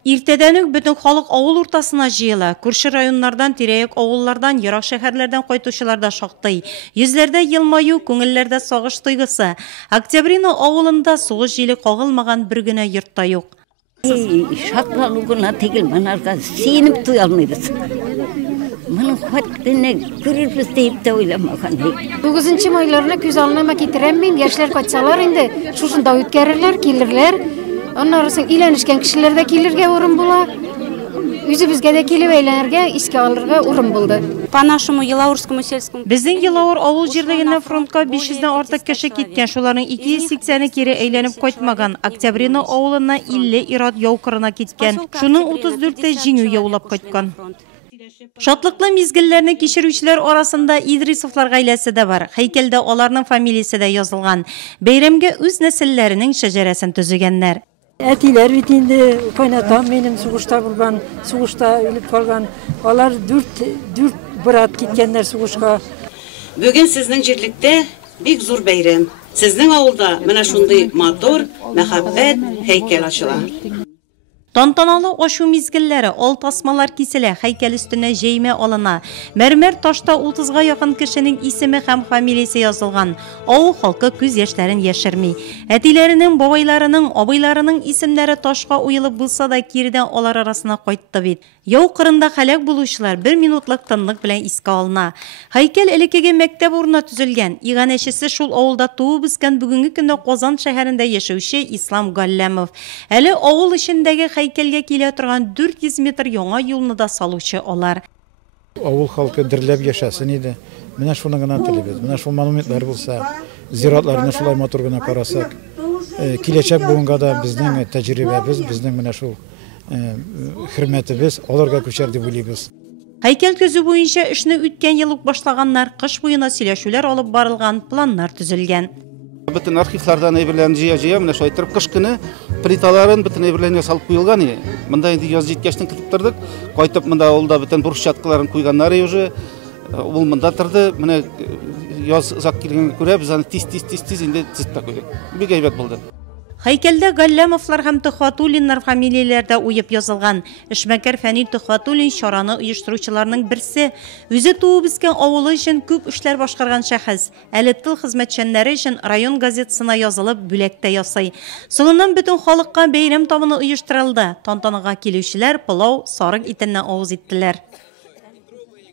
Иртәдән үк бөтен халык авыл уртасына җыела. Күрше районнардан, тирәяк авыллардан, ерак шәһәрләрдән кайтучылар да шактый. Йөзләрдә елмаю, күңелләрдә сагыш тойгысы. Октябрина авылында сугыш җиле кагылмаган бер генә йорт та юк. Шатлану гына түгел, монарга сиенеп туя алмыйбыз. Моның хаттыны күрербез дип тә уйламаган. 9 майларына күз алдыма китерәм мин, яшьләр кайтсалар инде, шушында үткәрерләр, килерләр. Аннан соң өйләнешкән кешеләр дә килергә урын була. Үзебезгә дә килеп әйләнергә, искә алырга урын булды. По нашему Елаурскому сельскому. Безнең Елаур авыл җирлегенә фронтка 500-дән артык кеше киткән, шуларның 280-е кире әйләнеп кайтмаган. Октябрина авылына 50 ир-ат яу кырына киткән. Шуның 34-те җиңү яулап кайткан. Шатлыклы мизгелләрне кичерүчеләр арасында Идрисовлар гаиләсе дә бар. Һәйкәлдә аларның фамилиясе дә язылган. Бәйрәмгә үз нәселләренең шәҗәрәсен төзегәннәр. Әтиләр бит инде кайнатам минем сугышта булган, сугышта үлеп калган. Алар 4 брат киткәннәр сугышка. Бүген сезнең җирлектә бик зур бәйрәм. Сезнең авылда менә шундый матур, мәхәббәт һәйкәл ачыла. Тантаналы ашу мизгелләре, ал тасмалар киселә, һәйкәл өстенә җәймә алына. Мәрмәр ташта 30-га якын кешенең исеме һәм фамилиясе язылган. Авыл халкы күз яшьләрен яшерми. Әтиләренең, бабайларының, абыйларының исемнәре ташка уелып булса да киридән алар арасына кайтты бит. Яу кырында һәлак булучылар 1 минутлык тынлык белән искә алына. Һәйкәл элекеге мәктәп урынына төзелгән. Иганәчесе шул авылда туып үскән, бүгенге көндә Казан шәһәрендә яшәүче Ислам Галләмов. Әле авыл эчендәге һәйкәлгә килә торган 400 метр яңа юлны да салучы алар. Авыл халкы дөрләп яшәсен иде. Менә шуны гына телибез. Менә шул монументлар булса, зиратларны шулай матур гына карасак, киләчәк буынга да безнең тәҗрибәбез, безнең менә шул хөрмәтебез аларга күчәр дип уйлыйбыз. Һәйкәл төзү буенча эшне үткән ел ук башлаганнар, кыш буена сөйләшүләр алып барылган, планнар төзелгән. Bütün arxivlardan әйберләрне җыя-җыя, менә шулай торып кыш көне плиталарын bütün әйберләрне салып куелган иде. Монда инде яз җиткәчтән китеп тордык. Кайтып монда авылда bütün брусчаткаларын куйганнар уже. Ул монда торды. Менә яз узак килгәнгә күрә без аны тиз инде тизеп тә куйдык. Бик әйбәт булды. Һәйкәлдә Галләмовлар һәм Төхвәтуллиннар фамилияләрдә уеп язылган. Эшмәкәр Фәнил Төхвәтуллин чараны оештыручыларның берсе. Үзе туып үскән авылы өчен күп эшләр башкарган шәхес. Әле тыл хезмәтчәннәре өчен район газетасына язылып бүләктә ясый. Соңыннан бөтен халыкка бәйрәм табыны оештырылды. Тантанага килүчеләр пылау, сарык итеннән авыз иттеләр.